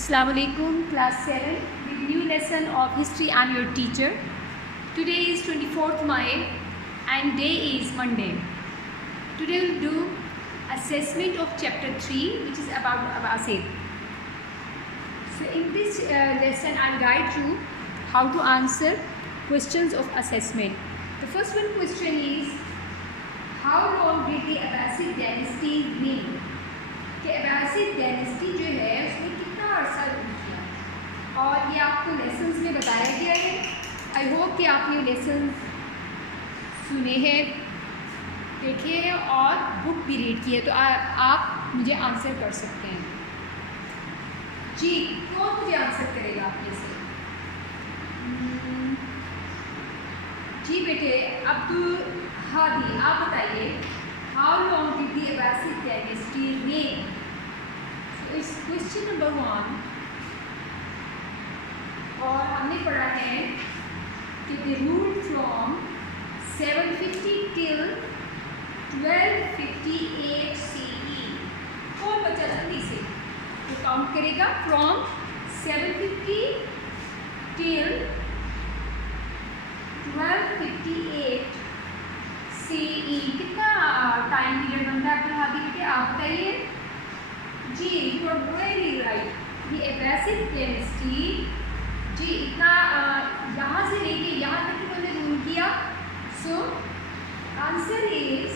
Assalamu alaikum, class 7 with new lesson of history. I'm your teacher. Today is 24th May and day is Monday. Today we'll do assessment of chapter 3, which is about Abbasid. So in this lesson I'll guide you how to answer questions of assessment. The first one question is, how long did the Abbasid dynasty reign? कि Abbasid dynasty जो है उसने कितना अर्सा rule किया और ये आपको lessons में बताया गया है। आई होप कि आपने लेसन सुने हैं, देखे हैं और बुक भी रीड की है, तो आप मुझे आंसर कर सकते हैं। जी, कौन मुझे आंसर करेगा आपने से? जी बेटे, अब्दुल हादी, आप बताइए, how long did the Abbasid dynasty reign? So it's question number 1 और हमने पढ़ा है कि they ruled from 750 till 1258 CE। कौन बच्चा जल्दी से तो काउंट करेगा? from 750 till 1258 CE। कितना टाइम पीरियड बनता है अब्दुल हादी बेटे, आप बताइए। जी, यू आर वेरी राइट। ये अब्बासिद डायनेस्टी जी इतना यहाँ से लेके यहाँ तक इन्होंने रूल किया। सो आंसर इज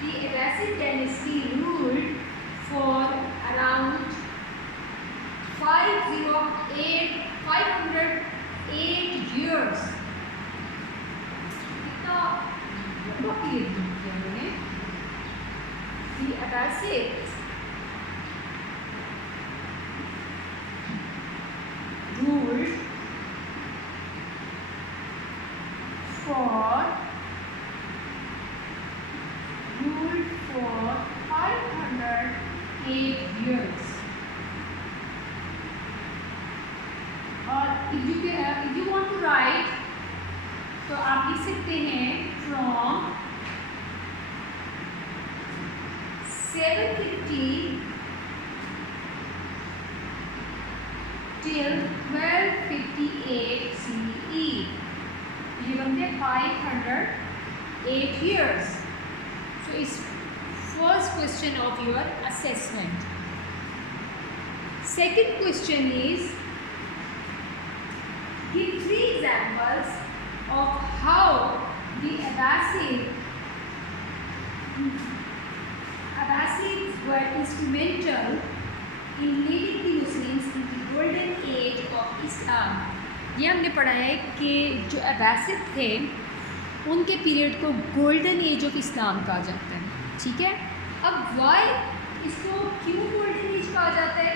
कि Abbasid dynasty ruled for around 508 years। The Abbasids ruled for 508 years। और if you want to write, तो आप लिख सकते हैं from 750 till 1258 CE। ये बनते 508 years। So it's first question of your assessment। Second question is, give 3 examples of how the Abbasids were instrumental in leading the Muslims in the golden age of Islam। ये हमने पढ़ा है कि जो Abbasid थे उनके पीरियड को golden age of Islam कहा जाता है। ठीक है, अब वाई इसको क्यों गोल्डन एज कहा जाता है,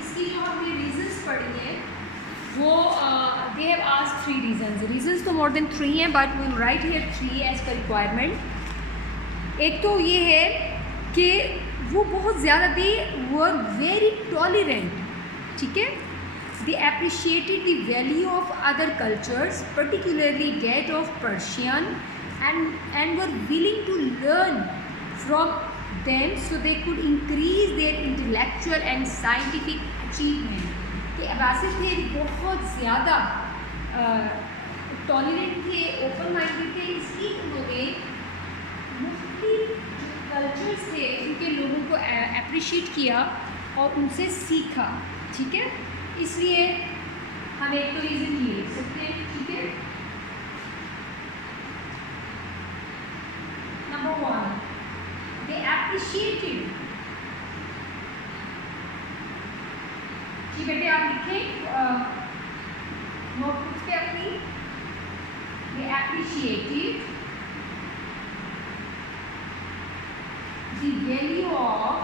इसकी जो हमने रीजंस पढ़ी है वो दे हैव आस्क्ड 3 रीजंस तो मोर देन 3 हैं, but we will write here 3 as per requirement. एक तो ये है कि वो बहुत ज़्यादा दे वर वेरी टॉलरेंट। ठीक है, they appreciated the value of other cultures, particularly that of Persian, and were willing to learn from them so they could increase their intellectual and scientific achievement. कि अब्बासिद थे बहुत ज़्यादा tolerant थे, open minded थे, इसलिए उन्होंने मुख्तलिफ cultures थे उनके लोगों को अप्रिशिएट किया और उनसे सीखा। ठीक है, इसलिए हम एक तो रीज़न ये लिख सकते हैं। ठीक है, नंबर 1, दे अप्रिशिएटेड। जी बेटे, आप लिखें नोटबुक्स पे अपनी। दे appreciated the value of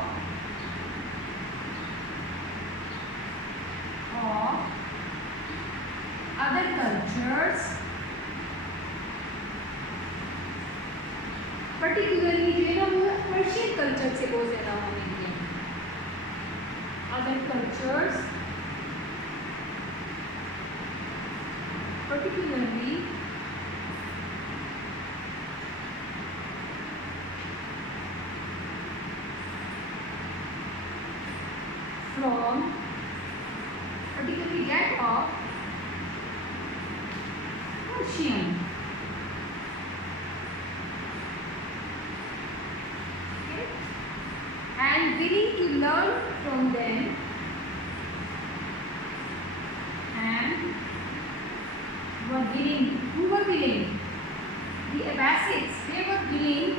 other cultures, particularly जो है ना वो पर्शियन कल्चर से बहुत ज़्यादा होंगे। other cultures particularly from particularly that of Persian. Okay? And willing to learn from them, and were willing. Who were willing? The Abbasids. They were willing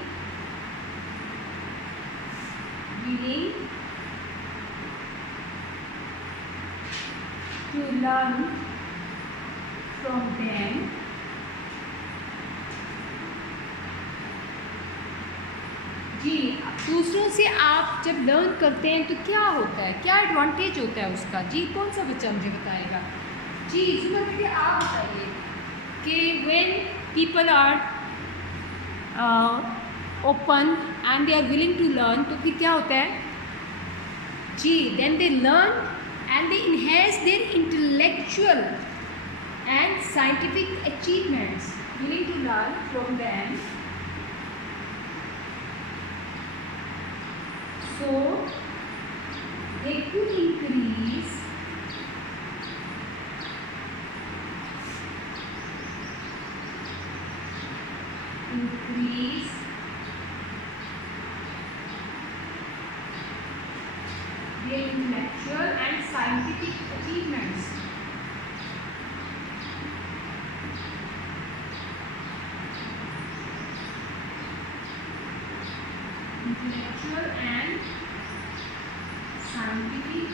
to learn from them जी। दूसरों से आप जब learn करते हैं तो क्या होता है, क्या एडवांटेज होता है उसका? जी कौन सा बच्चा मुझे बताएगा? जी जुमर बेटे आप बताइए कि when people are open and they are willing to learn, तो फिर क्या होता है? जी then they learn and they enhance their intellectual and scientific achievements. Willing to learn from them, so they could increase their intellectual and scientific achievements. Intellectual and scientific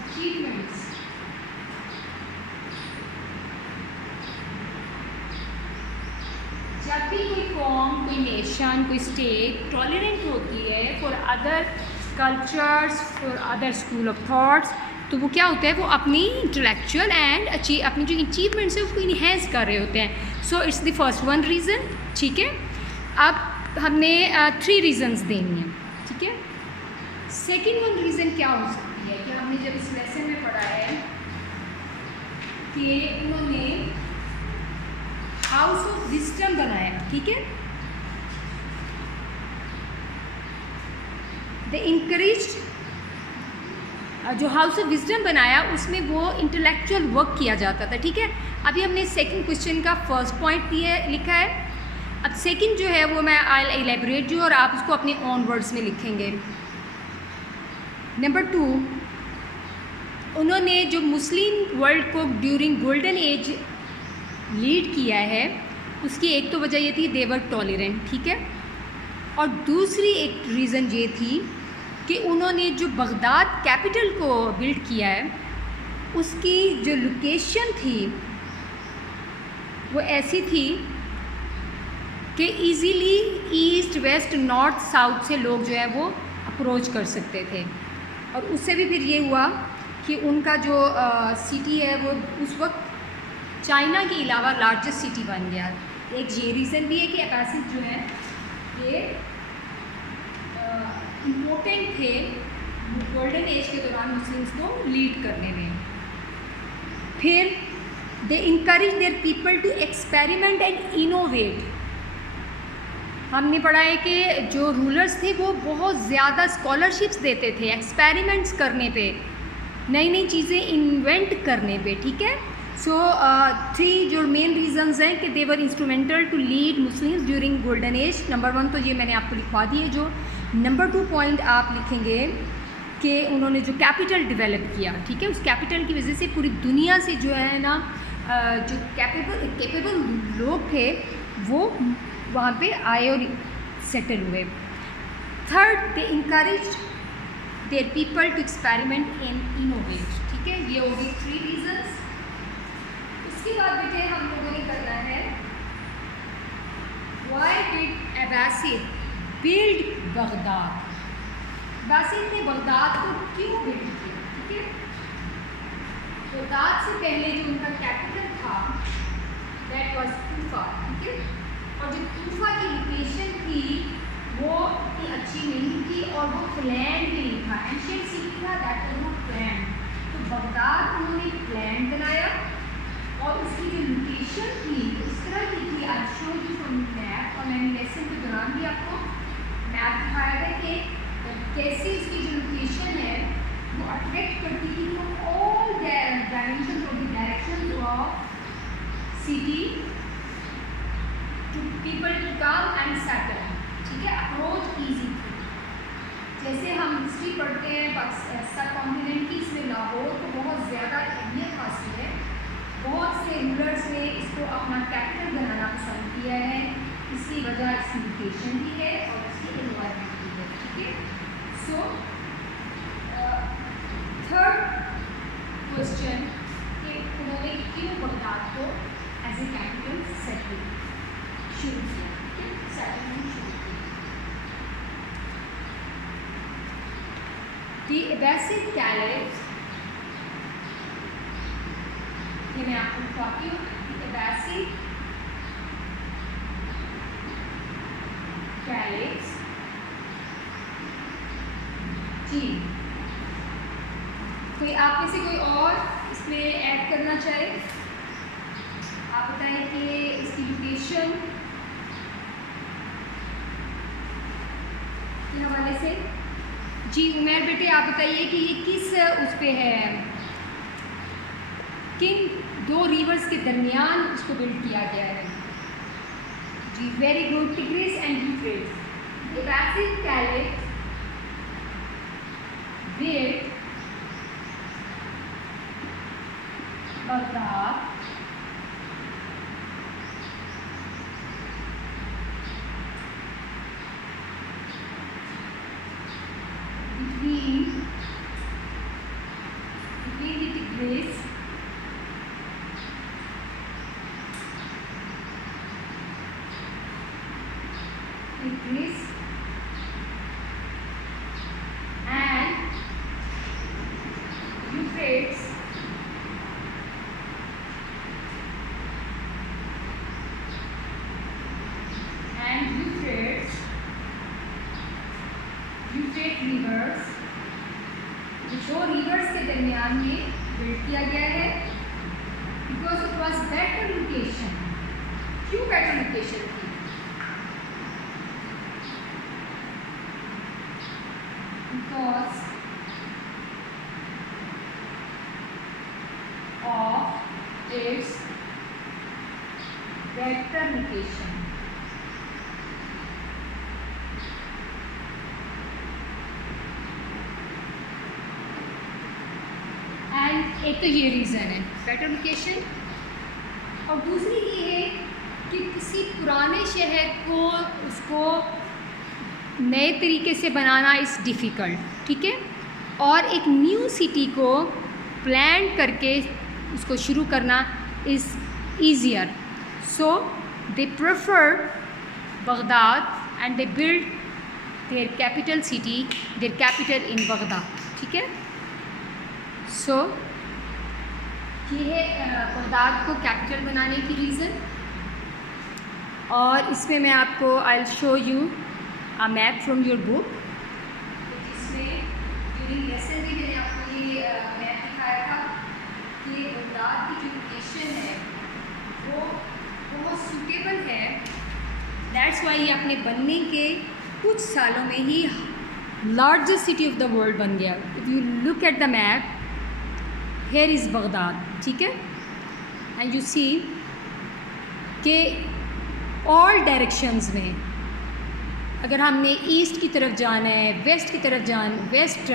achievements. जब भी कोई कौम, कोई नेशन, कोई स्टेट टॉलरेंट होती है for other cultures, for other school of thoughts, तो वो क्या होता है? वो अपनी इंटेलेक्चुअल एंड अपनी जो अचीवमेंट्स है उसको इन्हेंस कर रहे होते हैं। So it's the first one reason. ठीक है, अब हमने 3 रीजंस देनी है। ठीक है, सेकेंड वन रीज़न क्या हो सकती है कि हमने जब इस लेसन में पढ़ा है कि उन्होंने हाउस ऑफ विजडम बनाया। ठीक है, द इनकरेज्ड, जो हाउस ऑफ विजडम बनाया उसमें वो इंटेलेक्चुअल वर्क किया जाता था। ठीक है, अभी हमने सेकंड क्वेश्चन का फर्स्ट पॉइंट लिखा है। अब सेकंड जो है वो मैं आई एलेबोरेट जो, और आप उसको अपने ऑन वर्ड्स में लिखेंगे। नंबर 2, उन्होंने जो मुस्लिम वर्ल्ड को ड्यूरिंग गोल्डन एज लीड किया है, उसकी एक तो वजह ये थी देवर टॉलरेंट। ठीक है, और दूसरी एक रीज़न ये थी कि उन्होंने जो बगदाद कैपिटल को बिल्ड किया है उसकी जो लोकेशन थी वो ऐसी थी कि easily east west north south से लोग जो है वो अप्रोच कर सकते थे। और उससे भी फिर ये हुआ कि उनका जो सिटी है वो उस वक्त चाइना के अलावा लार्जेस्ट सिटी बन गया। एक ये रीज़न भी है कि अब्बासिद जो है ये इम्पोर्टेंट थे गोल्डन एज के दौरान मुस्लिम्स को लीड करने में। फिर they encourage their people to experiment and innovate. हमने पढ़ा है कि जो रूलर्स थे वो बहुत ज़्यादा स्कॉलरशिप्स देते थे एक्सपेरिमेंट्स करने पे, नई नई चीज़ें इन्वेंट करने पे। ठीक है, सो 3 जो मेन रीजंस हैं कि they were instrumental to lead Muslims during golden age. Number 1 तो ये मैंने आपको लिखवा दी है। जो नंबर 2 पॉइंट आप लिखेंगे कि उन्होंने जो कैपिटल डेवलप किया। ठीक है, उस कैपिटल की वजह से पूरी दुनिया से जो है ना जो कैपेबल लोग थे वो वहाँ पे आए और सेटल हुए। Third, they encourage their people to experiment and innovate. ठीक है, ये हो गई 3 रीजंस। उसके बाद बेटे हम लोगों ने करना है why did Abbasid build Baghdad. Abbasid ने बगदाद को क्यों बिल्ड किया? ठीक है, बगदाद से पहले जो उनका कैपिटल था दैट वाज कूफा। ठीक है, और जो कूफा की लोकेशन थी वो इतनी अच्छी नहीं थी और वो प्लान भी नहीं था, एंशिएंट सिटी था, दैट वाज नॉट प्लान। तो बगदाद उन्होंने प्लान बनाया और उसकी जो लोकेशन थी उस तरह की थी। आज शो यू फ्रॉम मैप, और मैंने लेसन के दौरान भी आपको मैप दिखाया था कि कैसे इसकी जो लोकेशन है वो अट्रैक्ट करती थी from all dimension of the direction of city to people to come and settle, ठीक है। अप्रोच ईजी थी। जैसे हम हिस्ट्री पढ़ते हैं सब कॉन्टिनेंट की, इसमें लाहौर को बहुत ज़्यादा अहमियत हासिल है। बहुत से रूलर्स ने इसको अपना कैपिटल बनाना पसंद किया है। इसकी वजह इसकी लोकेशन भी है और इसकी एनवायरनमेंट भी है, ठीक है। सो थर्ड क्वेश्चन कि उन्होंने क्यों बगदाद को एज ए कैपिटल सेटल शुरू किया, ठीक है, सेटलमेंट शुरू किया। The Abbasid Caliphs, ये मैं आपको बताती हूँ। The Abbasid Caliphs, जी, कोई आप में से कोई और इसमें ऐड करना चाहे? आप बताएं कि इसकी लोकेशन के हवाले से। जी उमर बेटे आप बताइए कि ये किस उस पे है, किन दो रिवर्स के दरमियान इसको बिल्ड किया गया है? जी very good, Tigris and Euphrates. The Abbasid Caliphs built Baghdad between the Tigris and Euphrates rivers, दो रिवर्स के दरमियान ये बिल्ड किया गया है because it was better location. क्यों बेटर लोकेशन थी? Because of its better location. एक तो ये रीज़न है बेटर लोकेशन, और दूसरी ये है कि किसी पुराने शहर को उसको नए तरीके से बनाना इज़ डिफ़िकल्ट, ठीक है, और एक न्यू सिटी को प्लान करके उसको शुरू करना is easier. So they prefer Baghdad and they build their capital city, their capital in Baghdad, ठीक है। सो ये है बगदाद को कैपिटल बनाने की रीज़न। और इसमें मैं आपको I will show you a map from your book, जिसमें ड्यूरिंग लेसन भी मैंने आपको ये मैप दिखाया था कि बगदाद की जो लोकेशन है वो बहुत सूटेबल है। दैट्स वाई ये अपने बनने के कुछ सालों में ही largest city of the world बन गया। If you look at the map, here is Baghdad, ठीक है, एंड यू सी कि ऑल डायरेक्शंस में अगर हमने ईस्ट की तरफ जाना है, वेस्ट की तरफ वेस्ट,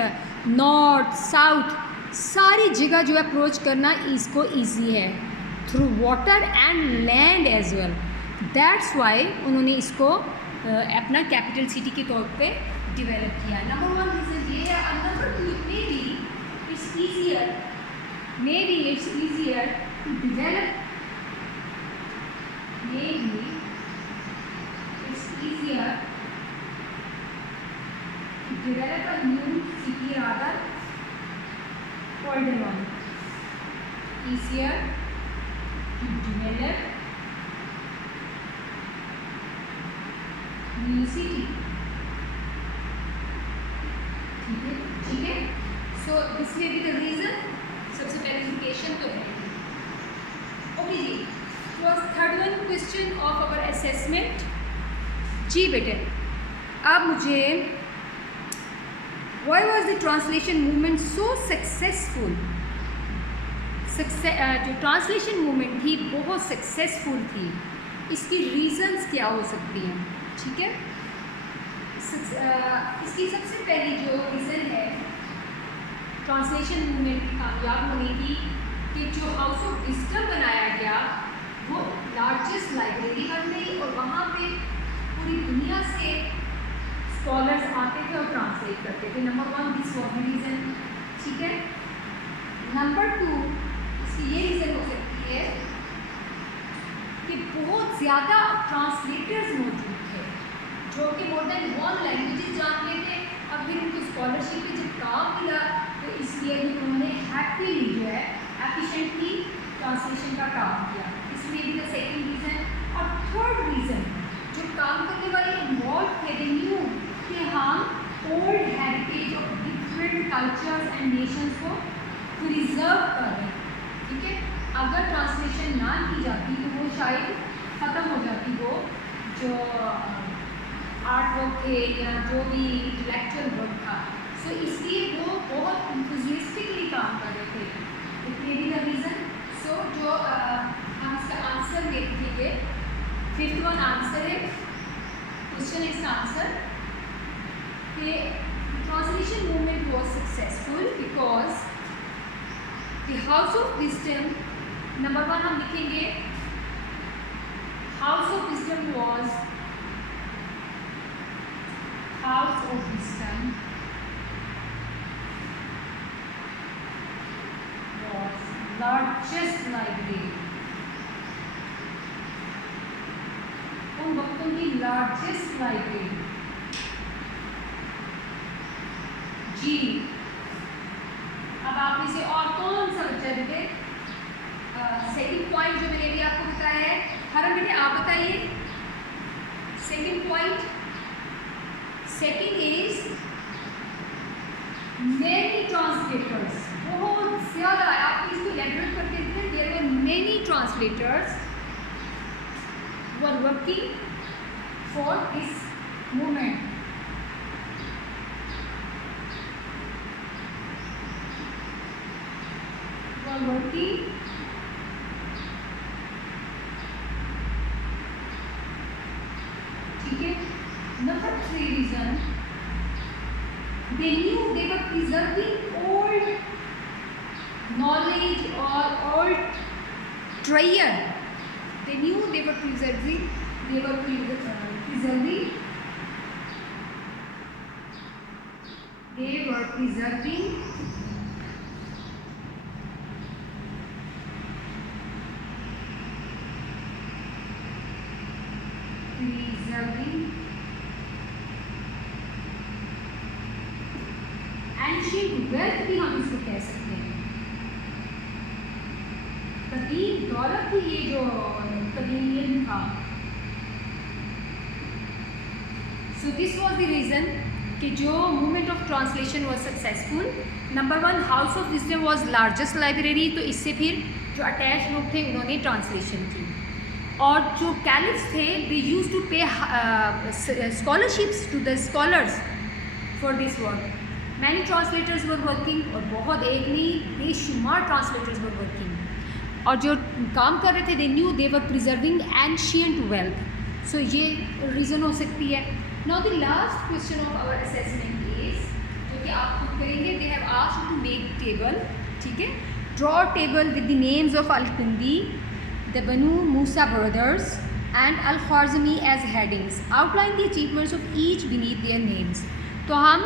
नॉर्थ, साउथ, सारी जगह जो अप्रोच करना इसको ईजी है through water and land as well. That's why उन्होंने इसको अपना कैपिटल सिटी के तौर पे डेवलप किया। नंबर वन रीज़न ये है। और number two, maybe it's easier to develop, maybe it's easier to develop a new city rather older one. Easier to develop new city, ठीक है। So this may be the reason। सबसे पहले location तो है। Okay जी, तो third one question of our assessment. जी बेटे, अब मुझे Why was the translation movement so successful? जो ट्रांसलेशन मूवमेंट थी बहुत सक्सेसफुल थी, इसकी रीज़न्स क्या हो सकती हैं? ठीक है, इसकी सबसे पहली जो रीज़न है ट्रांसलेशन मूवमेंट की कामयाब होने की कि जो हाउस ऑफ विज़डम बनाया गया वो लार्जेस्ट लाइब्रेरी बन गई और वहाँ पे पूरी दुनिया से स्कॉलर्स आते थे और ट्रांसलेट करते थे। Number 1 this was the reason. ठीक है, नंबर 2 इसकी ये रीज़न हो सकती है कि बहुत ज़्यादा ट्रांसलेटर्स मौजूद थे जो कि मोर देन 1 लैंग्वेजेस जानते थे। अब फिर उनको स्कॉलरशिप पे जब काम मिला तो इसलिए भी उन्होंने हैप्पीली जो है एफिशिएंटली ट्रांसलेशन का काम किया, इसलिए भी द सेकेंड रीज़न। और थर्ड रीज़न, जो काम करने वाले इन्वॉल्व थे दे न्यू कि हम old heritage of different cultures and Nations को प्रिजर्व कर रहे हैं। ठीक है, अगर ट्रांसलेशन ना की जाती तो वो शायद ख़त्म हो जाती, वो जो आर्ट वर्क थे या जो भी इंटेलेक्चुअल वर्क था। सो इसलिए वो बहुत इंथुजियास्टिकली काम कर रहे थे। It may be the reason. So जो हम इसका आंसर देखेंगे, 5th वन आंसर है, क्वेश्चन है इसका आंसर कि translation movement was successful because the house of wisdom, number 1 हम लिखेंगे house of wisdom was house of wisdom was largest library, उन वक्तों की लार्जेस्ट लाइब्रेरी। जी, अब आप में से और कौन सा बच्चा देखे सेकंड पॉइंट जो मैंने अभी आपको बताया है? हर बेटे आप बताइए second point. Second is many translators, बहुत ज़्यादा आप इसको इलैबोरेट करते थे। There were many translators were working for this movement. Working ठीक है। Number 3 reason, they knew they were preserving old knowledge or old treasure. They knew they were preserving ancient wealth भी हम इसको कह सकते हैं। कदीम दौलत की ये जो कदीम था। So this was the reason कि जो movement of translation was successful. Number 1 house of wisdom was largest library, तो इससे फिर जो अटैच लोग थे उन्होंने ट्रांसलेशन की। और जो कैलिफ्स थे they used to pay scholarships to the scholars for this work. Many translators were working, और बहुत एक नहीं बेशुमार ट्रांसलेटर्स वर वर्किंग, और जो काम कर रहे थे they knew they were preserving ancient wealth. So ये रीज़न हो सकती है। Now the last question of our assessment is, जो कि आप खुद करेंगे, they have asked to make table. ठीक है, draw table with the names of al-Kindi, the Banu Musa brothers and al-Khwarizmi as headings, outline the achievements of each beneath their names. तो हम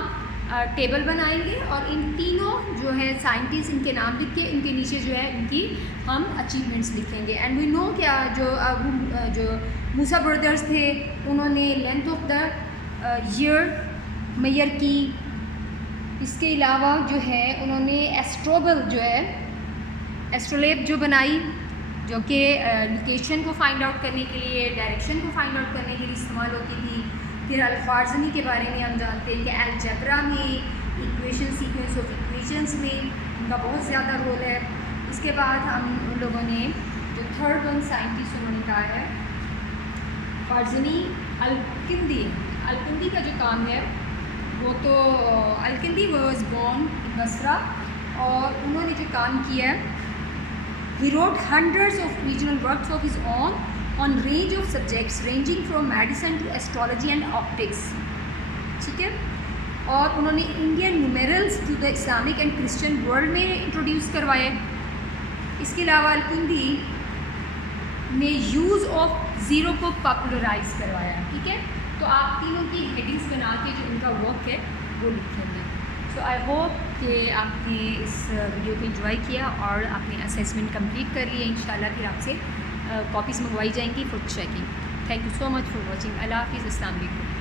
table बनाएंगे और इन तीनों जो है साइंटिस्ट इनके नाम लिख के इनके नीचे जो है इनकी हम अचीवमेंट्स लिखेंगे। एंड वी नो क्या जो मूसा ब्रदर्स थे उन्होंने length of the year measure की। इसके अलावा जो है उन्होंने एस्ट्रोबल जो है एस्ट्रोलेब जो बनाई, जो कि लोकेशन को फाइंड आउट करने के लिए, डायरेक्शन को फाइंड आउट करने के लिए इस्तेमाल होती थी। फिर अल-ख्वारिज़मी के बारे में हम जानते हैं कि अलजेब्रा में, इक्वेशन सीक्वेंस ऑफ इक्वेशंस में उनका बहुत ज़्यादा रोल है। इसके बाद हम लोगों ने जो थर्ड वन साइंटिस्ट उन्होंने कहा है ख्वारिज़मी अल-किंदी। अल-किंदी का जो काम है वो तो अल-किंदी वाज बोर्न इन बसरा, और उन्होंने जो काम किया है, he wrote hundreds of regional works of his own on range of subjects ranging from medicine to astrology and optics, ठीक है। और उन्होंने Indian numerals to the Islamic and Christian world में इंट्रोड्यूस करवाए। इसके अलावा अल-किंदी ने यूज़ ऑफ ज़ीरो को पॉपुलराइज करवाया, ठीक है। तो आप तीनों की हेडिंग्स बना के जो उनका वर्क है वो लिखेंगे। सो आई होप कि आपने इस वीडियो को एंजॉय किया और आपने असेसमेंट कंप्लीट कर लिया। इंशाल्लाह फिर आपसे कॉपीज़ मंगवाई जाएंगी for checking. Thank you so much for watching. अल्लाह हाफिज़। अस्सलाम वालेकुम।